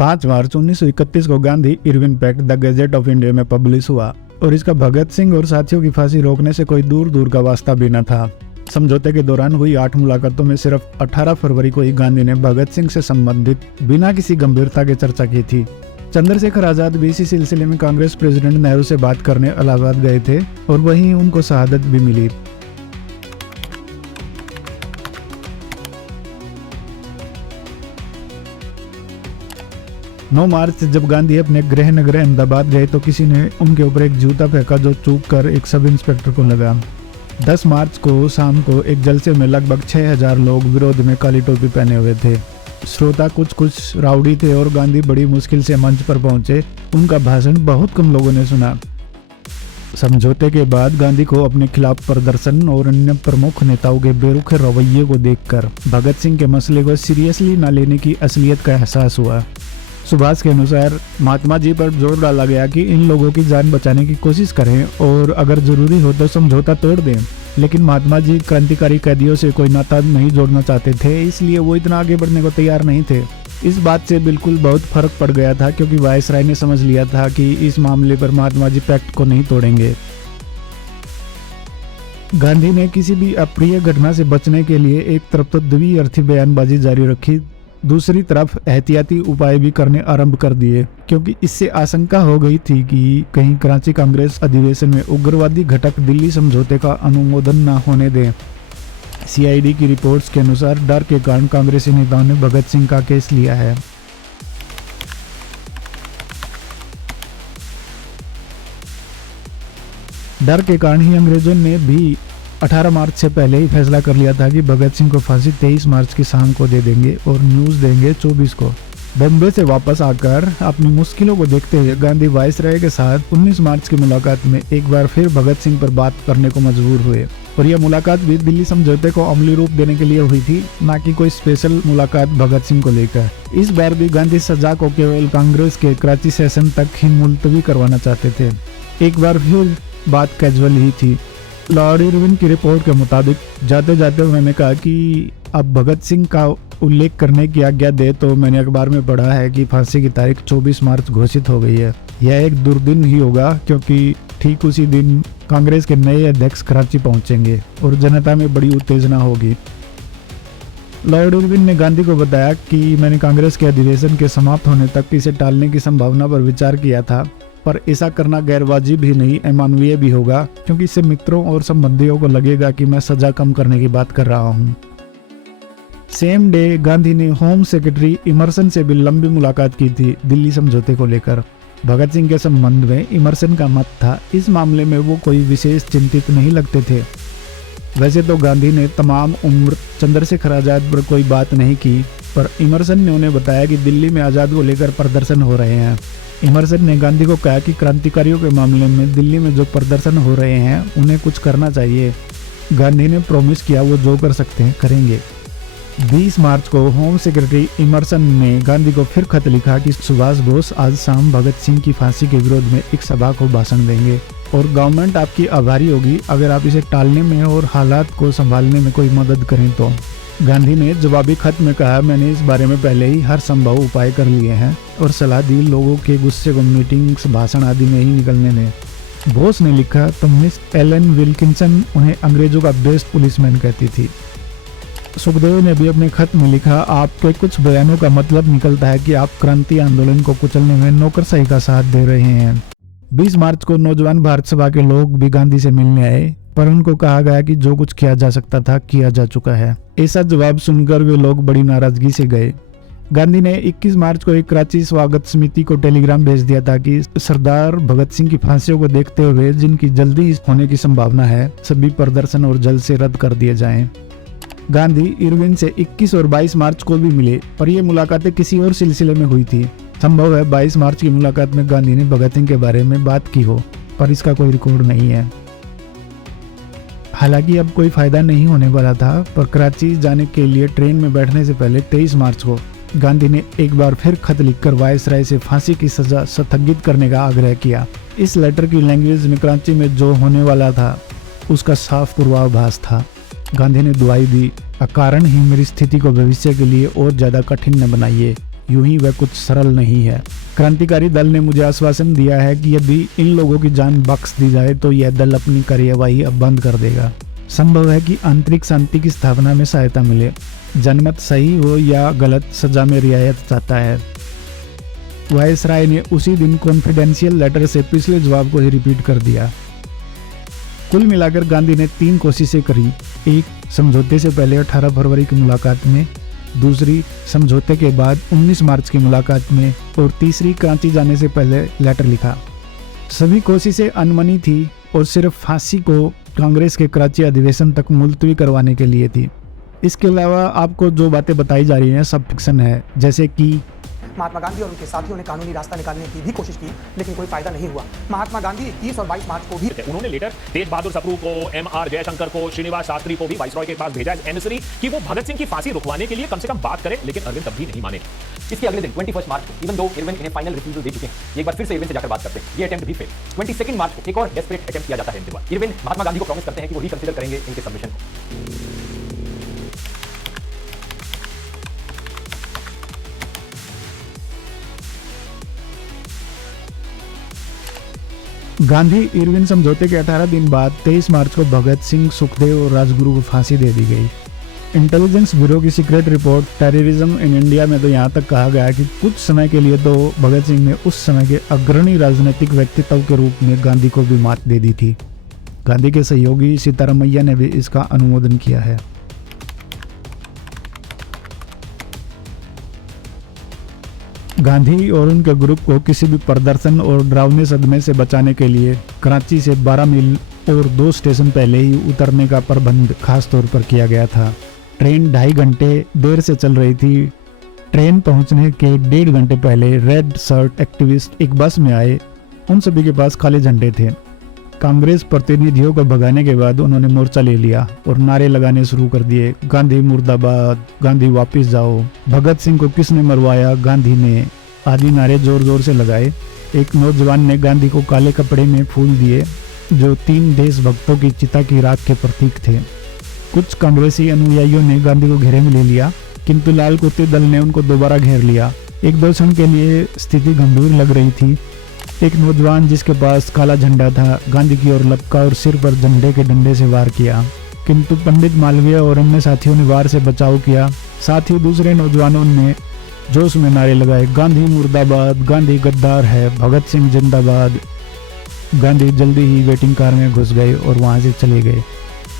5 मार्च 1931 को Gandhi Irwin pact the gazette of India में पब्लिश हुआ और इसका भगत सिंह और साथियों की फांसी रोकने से कोई दूर दूर का वास्ता भी न था। समझौते के दौरान हुई 8 मुलाकातों में सिर्फ 18 फरवरी को ही गांधी ने भगत सिंह से संबंधित बिना किसी गंभीरता के चर्चा की थी। चंद्रशेखर आजाद भी इसी सिलसिले में कांग्रेस प्रेसिडेंट नेहरू से बात करने इलाहाबाद गए थे और वहीं उनको शहादत भी मिली। नौ मार्च जब गांधी अपने गृह नगर अहमदाबाद गए तो किसी ने उनके ऊपर एक जूता फेंका जो चूक कर एक सब इंस्पेक्टर को लगा। 10 मार्च को शाम को एक जलसे में लगभग 6000 लोग विरोध में काली टोपी पहने हुए थे। श्रोता कुछ राउडी थे और गांधी बड़ी मुश्किल से मंच पर पहुंचे। उनका भाषण बहुत कम लोगों ने सुना। समझौते के बाद गांधी को अपने खिलाफ प्रदर्शन और अन्य प्रमुख नेताओं के बेरुखे रवैये को देखकर भगत सिंह के मसले को सीरियसली न लेने की असलियत का एहसास हुआ। सुभाष के अनुसार महात्मा जी पर जोर डाला गया कि इन लोगों की जान बचाने की कोशिश करें और अगर जरूरी हो तो समझौता तोड़ दें, लेकिन महात्मा जी क्रांतिकारी कैदियों से कोई नाता नहीं जोड़ना चाहते थे, इसलिए वो इतना आगे बढ़ने को तैयार नहीं थे। इस बात से बिल्कुल बहुत फर्क पड़ गया था क्योंकि वायसराय ने समझ लिया था कि इस मामले पर महात्मा जी पैक्ट को नहीं तोड़ेंगे। गांधी ने किसी भी अप्रिय घटना से बचने के लिए एक तरफ तो द्विअर्थी बयानबाजी जारी रखी, दूसरी तरफ एहतियाती उपाय भी करने आरंभ कर दिए क्योंकि इससे आशंका हो गई थी कि कहीं कराची कांग्रेस अधिवेशन में उग्रवादी घटक दिल्ली समझौते का अनुमोदन न होने दें। सीआईडी की रिपोर्ट्स के अनुसार डर के कारण कांग्रेसी नेताओं ने भगत सिंह का केस लिया है। डर के कारण ही अंग्रेजों ने भी 18 मार्च से पहले ही फैसला कर लिया था कि भगत सिंह को फांसी 23 मार्च की शाम को दे देंगे और न्यूज़ देंगे 24 को। बॉम्बे से वापस आकर अपनी मुश्किलों को देखते हुए गांधी वायसराय के साथ 19 मार्च की मुलाकात में एक बार फिर भगत सिंह पर बात करने को मजबूर हुए और यह मुलाकात भी दिल्ली समझौते को अमली रूप देने के लिए हुई थी, न कि कोई स्पेशल मुलाकात भगत सिंह को लेकर। इस बार भी गांधी सजा को केवल कांग्रेस के कराची सेशन तक ही मुलतवी करवाना चाहते थे। एक बार फिर बात कैजुअल ही थी। लॉर्ड इरविन की रिपोर्ट के मुताबिक जाते जाते उन्होंने कहा कि अब भगत सिंह का उल्लेख करने की आज्ञा दे तो मैंने अखबार में पढ़ा है कि फांसी की तारीख 24 मार्च घोषित हो गई है। यह एक दुर्दिन ही होगा क्योंकि ठीक उसी दिन कांग्रेस के नए अध्यक्ष कराची पहुंचेंगे और जनता में बड़ी उत्तेजना होगी। लॉर्ड इरविन ने गांधी को बताया कि मैंने कांग्रेस के अधिवेशन के समाप्त होने तक इसे टालने की संभावना पर विचार किया था, पर ऐसा करना गैरवाजिब ही नहीं अमानवीय भी होगा क्योंकि इससे मित्रों और संबंधियों को लगेगा कि मैं सजा कम करने की बात कर रहा हूँ। सेम डे गांधी ने होम सेक्रेटरी इमर्सन से भी लंबी मुलाकात की थी दिल्ली समझौते को लेकर। भगत सिंह के संबंध में इमर्सन का मत था इस मामले में वो कोई विशेष चिंतित नहीं लगते थे। वैसे तो गांधी ने तमाम उम्र चंद्रशेखर आजाद पर कोई बात नहीं की, पर इमर्सन ने उन्हें बताया कि दिल्ली में आजाद को लेकर प्रदर्शन हो रहे हैं। इमर्सन ने गांधी को कहा कि क्रांतिकारियों के मामले में दिल्ली में जो प्रदर्शन हो रहे हैं उन्हें कुछ करना चाहिए। गांधी ने प्रॉमिस किया वो जो कर सकते हैं करेंगे। 20 मार्च को होम सेक्रेटरी इमर्सन ने गांधी को फिर खत लिखा कि सुभाष बोस आज शाम भगत सिंह की फांसी के विरोध में एक सभा को भाषण देंगे और गवर्नमेंट आपकी आभारी होगी अगर आप इसे टालने में और हालात को संभालने में कोई मदद करें तो। गांधी ने जवाबी खत में कहा, मैंने इस बारे में पहले ही हर संभव उपाय कर लिए हैं और सलाह दी लोगों के गुस्से को मीटिंग्स भाषण आदि में ही निकलने दें। बोस ने लिखा तो मिस एलन विल्किंसन उन्हें अंग्रेजों का बेस्ट पुलिसमैन कहती थी। सुखदेव ने भी अपने खत में लिखा, आपके कुछ बयानों का मतलब निकलता है कि आप क्रांति आंदोलन को कुचलने में नौकरशाही का साथ दे रहे हैं। 20 मार्च को नौजवान भारत सभा के लोग भी गांधी से मिलने आए, पर उनको कहा गया कि जो कुछ किया जा सकता था किया जा चुका है। ऐसा जवाब सुनकर वे लोग बड़ी नाराजगी से गए। गांधी ने 21 मार्च को एक कराची स्वागत समिति को टेलीग्राम भेज दिया था कि सरदार भगत सिंह की फांसियों को देखते हुए जिनकी जल्दी होने की संभावना है सभी प्रदर्शन और जल्द से रद्द कर दिए जाएं। गांधी इरविन से 21 और 22 मार्च को भी मिले, पर ये मुलाकातें किसी और सिलसिले में हुई थी। संभव है 22 मार्च की मुलाकात में गांधी ने भगत सिंह के बारे में बात की हो, पर इसका कोई रिकॉर्ड नहीं है। हालांकि अब कोई फायदा नहीं होने वाला था, पर कराची जाने के लिए ट्रेन में बैठने से पहले 23 मार्च को गांधी ने एक बार फिर खत लिखकर वायसराय से फांसी की सजा स्थगित करने का आग्रह किया। इस लेटर की लैंग्वेज में कराची में जो होने वाला था उसका साफ पूर्वाभास था। गांधी ने दुआई दी, अकारण ही मेरी स्थिति को भविष्य के लिए और ज्यादा कठिन न बनाइए। यूं ही वह कुछ सरल नहीं है। क्रांतिकारी दल ने मुझे आश्वासन दिया है कि यदि इन लोगों की जान बख्श दी जाए तो यह दल अपनी कार्यवाही अब बंद कर देगा। संभव है कि आंतरिक शांति की स्थापना में सहायता मिले। जनमत सही हो या गलत, सजा में रियायत चाहता है। वायसराय ने उसी दिन कॉन्फिडेंशियल लेटर से पिछले जवाब को ही रिपीट कर दिया। कुल मिलाकर गांधी ने 3 कोशिशें करी। एक, समझौते से पहले 18 फरवरी की मुलाकात में, दूसरी समझौते के बाद 19 मार्च की मुलाकात में, और तीसरी कराची जाने से पहले लेटर लिखा। सभी कोशिशें अनमनी थी और सिर्फ फांसी को कांग्रेस के कराची अधिवेशन तक मुलतवी करवाने के लिए थी। इसके अलावा आपको जो बातें बताई जा रही हैं सब फिक्शन है, जैसे कि महात्मा गांधी और उनके साथियों ने कानूनी रास्ता निकालने की भी कोशिश की, लेकिन कोई फायदा नहीं हुआ। महात्मा गांधी 21 और 22 मार्च को भी उन्होंने लेटर तेज बहादुर सप्रू को, एम.आर. जयशंकर को, श्रीनिवास शास्त्री को भी वाइसरॉय के पास भेजा एमिसरी कि वो भगत सिंह की फांसी रुकवाने के लिए कम से कम बात करें, लेकिन अरविंद तब भी नहीं माने। इसके अगले दिन 21 मार्च को इवन दो इरविन इन्हें फाइनल रिफ्यूजल दे चुके हैं, एक बार फिर से इरविन से जाकर बात करते हैं। ये अटेम्प्ट भी फेल। 22 मार्च को एक और डेस्परेट अटेम्प्ट किया जाता है इनके बाद। इरविन महात्मा गांधी को प्रॉमिस करते हैं कि वो रिकंसीडर करेंगे इनके सबमिशन को। गांधी इरविन समझौते के 18 दिन बाद 23 मार्च को भगत सिंह, सुखदेव और राजगुरु को फांसी दे दी गई। इंटेलिजेंस ब्यूरो की secret report terrorism in India में तो यहाँ तक कहा गया कि कुछ समय के लिए तो भगत सिंह ने उस समय के अग्रणी राजनीतिक व्यक्तित्व के रूप में गांधी को भी मात दे दी थी। गांधी के सहयोगी सीतारामैया ने भी इसका अनुमोदन किया है। गांधी और उनके ग्रुप को किसी भी प्रदर्शन और डरावने सदमे से बचाने के लिए कराची से 12 मील और 2 स्टेशन पहले ही उतरने का प्रबंध खास तौर पर किया गया था। ट्रेन 2.5 घंटे देर से चल रही थी। ट्रेन पहुंचने के 1.5 घंटे पहले रेड शर्ट एक्टिविस्ट एक बस में आए। उन सभी के पास काले झंडे थे। कांग्रेस प्रतिनिधियों को भगाने के बाद उन्होंने मोर्चा ले लिया और नारे लगाने शुरू कर दिए। गांधी मुर्दाबाद, गांधी वापस जाओ, भगत सिंह को किसने मरवाया, गांधी ने, आदि नारे जोर जोर से लगाए। एक नौजवान ने गांधी को काले कपड़े में फूल दिए जो 3 देशभक्तों की चिता की राख के प्रतीक थे। कुछ कांग्रेसी अनुयायियों ने गांधी को घेरे में ले लिया, किंतु लाल कुत्ते दल ने उनको दोबारा घेर लिया। 1-2 क्षण के लिए स्थिति गंभीर लग रही थी। एक नौजवान जिसके पास काला झंडा था गांधी की ओर लपका और सिर पर झंडे के डंडे से वार किया, किंतु पंडित मालवीय और अन्य साथियों ने वार से बचाव किया। साथ ही दूसरे नौजवानों ने जोश में नारे लगाए, गांधी मुर्दाबाद, गांधी गद्दार है, भगत सिंह जिंदाबाद। गांधी जल्दी ही वेटिंग कार में घुस गए और वहां से चले गए।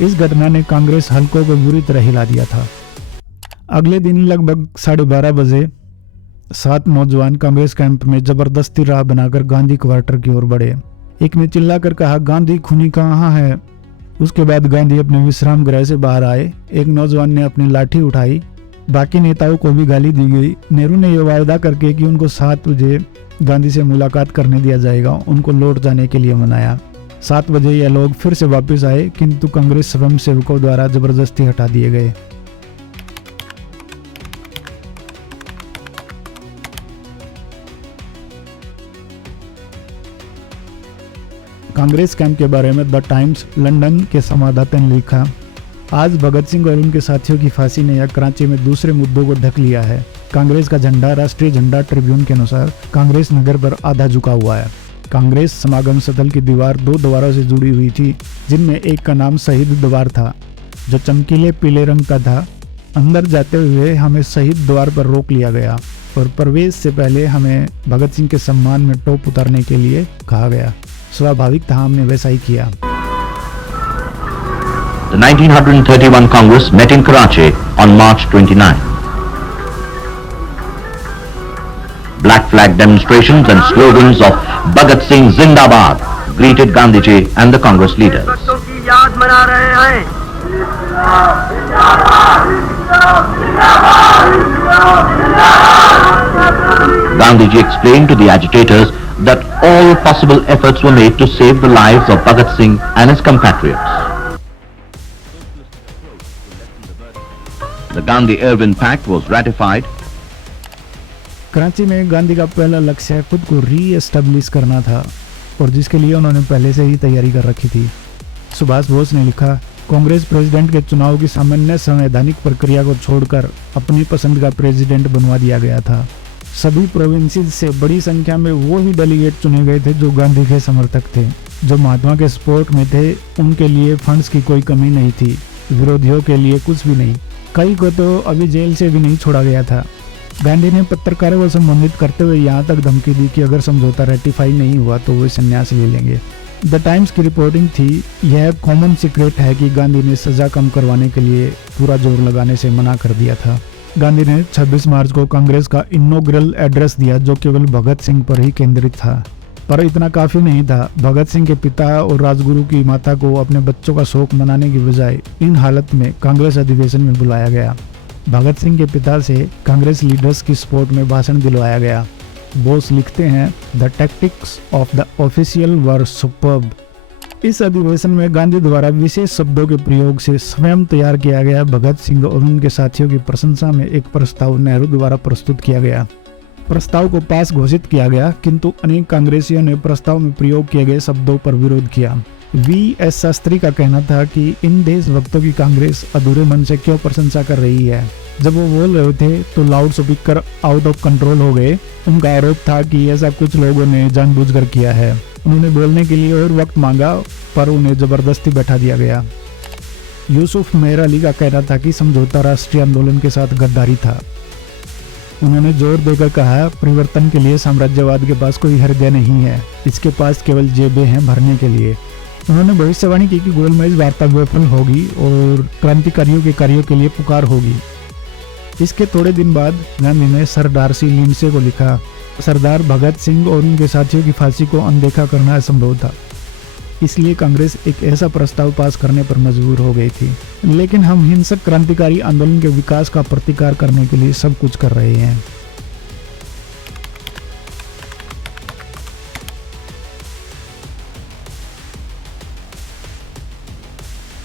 इस घटना ने कांग्रेस हलकों को बुरी तरह हिला दिया था। अगले दिन लगभग 12:30 बजे 7 नौजवान कांग्रेस कैंप में जबरदस्ती राह बनाकर गांधी क्वार्टर की ओर बढ़े। एक ने चिल्लाकर कहा, गांधी खूनी कहाँ है। उसके बाद गांधी अपने विश्राम गृह से बाहर आए। एक नौजवान ने अपनी लाठी उठाई। बाकी नेताओं को भी गाली दी गई। नेहरू ने यह वायदा करके कि उनको 7 बजे गांधी से मुलाकात करने दिया जाएगा, उनको लौट जाने के लिए मनाया। 7 बजे ये लोग फिर से वापस आए, किंतु कांग्रेस स्वयं सेवकों द्वारा जबरदस्ती हटा दिए गए। कांग्रेस कैंप के बारे में द टाइम्स लंदन के संवाददाता ने लिखा, आज भगत सिंह और उनके साथियों की फांसी ने या कराची में दूसरे मुद्दों को ढक लिया है। कांग्रेस का झंडा राष्ट्रीय झंडा ट्रिब्यून के अनुसार कांग्रेस नगर पर आधा झुका हुआ है। कांग्रेस समागम स्थल की दीवार 2 द्वारों से जुड़ी हुई थी, जिनमें एक का नाम शहीद द्वार था, जो चमकीले पीले रंग का था। अंदर जाते हुए हमें शहीद द्वार पर रोक लिया गया और प्रवेश से पहले हमें भगत सिंह के सम्मान में टोप उतारने के लिए कहा गया। स्वाभाविक था, हमने वैसा ही किया। The 1931 Congress met in Karachi on March 29. Black flag demonstrations and slogans of Bhagat Singh Zindabad greeted Gandhiji and the Congress leaders. भक्तों की याद मना रहे हैं। Gandhiji explained to the agitators that all possible efforts were made to save the lives of Bhagat Singh and his compatriots. The Gandhi-Irwin Pact was ratified. Karachi में गांधी का पहला लक्ष्य खुद को री-एस्टेब्लिश करना था और जिसके लिए उन्होंने पहले से ही तैयारी कर रखी थी। सुभाष बोस ने लिखा, कांग्रेस प्रेसिडेंट के चुनाव की सामान्य संवैधानिक प्रक्रिया को छोड़कर अपनी पसंद का प्रेसिडेंट बनवा दिया गया था। सभी प्रोविंसेस से बड़ी संख्या में वो ही डेलीगेट चुने गए थे जो गांधी के समर्थक थे, जो महात्मा के सपोर्ट में थे। उनके लिए फंड्स की कोई कमी नहीं थी, विरोधियों के लिए कुछ भी नहीं। कई को तो अभी जेल से भी नहीं छोड़ा गया था। गांधी ने पत्रकारों को संबोधित करते हुए यहाँ तक धमकी दी कि अगर समझौता रेटिफाई नहीं हुआ तो वो संन्यास ले लेंगे। द टाइम्स की रिपोर्टिंग थी, यह कॉमन सीक्रेट है कि गांधी ने सजा कम करवाने के लिए पूरा जोर लगाने से मना कर दिया था। गांधी ने 26 मार्च को कांग्रेस का इनॉग्रल एड्रेस दिया, जो केवल भगत सिंह पर ही केंद्रित था। पर इतना काफी नहीं था। भगत सिंह के पिता और राजगुरु की माता को अपने बच्चों का शोक मनाने की बजाय इन हालत में कांग्रेस अधिवेशन में बुलाया गया। भगत सिंह के पिता से कांग्रेस लीडर्स की सपोर्ट में भाषण दिलवाया गया। बोस लिखते हैं, the tactics of the official were superb. इस अधिवेशन में गांधी द्वारा विशेष शब्दों के प्रयोग से स्वयं तैयार किया गया भगत सिंह और उनके साथियों की प्रशंसा में एक प्रस्ताव नेहरू द्वारा प्रस्तुत किया गया। प्रस्ताव को पास घोषित किया गया, किंतु अनेक कांग्रेसियों ने प्रस्ताव में प्रयोग किए गए शब्दों पर विरोध किया। V.S. शास्त्री का कहना था कि इन देशभक्तों की कांग्रेस अधूरे मन से क्यों प्रशंसा कर रही है। जब वो बोल रहे थे तो loud speaker out of control हो गए। उनका आरोप था कि ऐसा कुछ लोगों ने जानबूझकर किया है। उन्होंने बोलने के लिए और वक्त मांगा, पर उन्हें जबरदस्ती बैठा दिया गया। यूसुफ मेहर अली का कहना था कि समझौता राष्ट्रीय आंदोलन के साथ गद्दारी था। उन्होंने जोर देकर कहा, परिवर्तन के लिए साम्राज्यवाद के पास कोई हृदय नहीं है, इसके पास केवल जेबें हैं भरने के लिए। उन्होंने भविष्यवाणी की कि गोलमेज वार्ता विफल होगी और क्रांतिकारियों के कार्यों के लिए पुकार होगी। इसके थोड़े दिन बाद गांधी ने सर डार्सी लिंडसे को लिखा, सरदार भगत सिंह और उनके साथियों की फांसी को अनदेखा करना असंभव था, इसलिए कांग्रेस एक ऐसा प्रस्ताव पास करने पर मजबूर हो गई थी। लेकिन हम हिंसक क्रांतिकारी आंदोलन के विकास का प्रतिकार करने के लिए सब कुछ कर रहे हैं।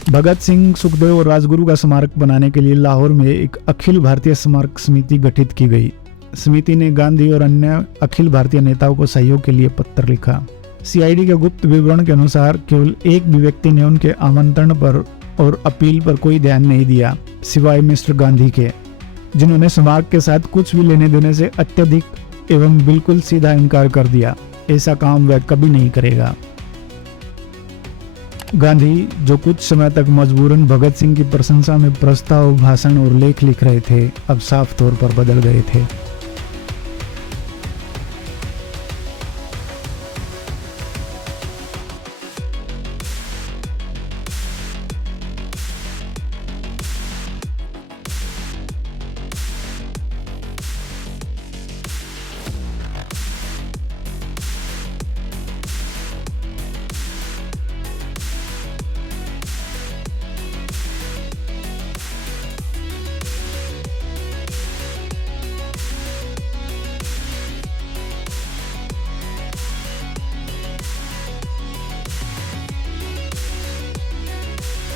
भगत सिंह, सुखदेव और राजगुरु का स्मारक बनाने के लिए लाहौर में एक अखिल भारतीय स्मारक समिति गठित की गई। समिति ने गांधी और अन्य अखिल भारतीय नेताओं को सहयोग के लिए पत्र लिखा। सीआईडी के गुप्त विवरण के अनुसार केवल एक भी व्यक्ति ने उनके आमंत्रण पर और अपील पर कोई ध्यान नहीं दिया, सिवाय मिस्टर गांधी के, जिन्होंने स्मारक के साथ कुछ भी लेने देने से अत्यधिक एवं बिल्कुल सीधा इनकार कर दिया। ऐसा काम वह कभी नहीं करेगा। गांधी, जो कुछ समय तक मजबूरन भगत सिंह की प्रशंसा में प्रस्ताव, भाषण और लेख लिख रहे थे, अब साफ तौर पर बदल गए थे।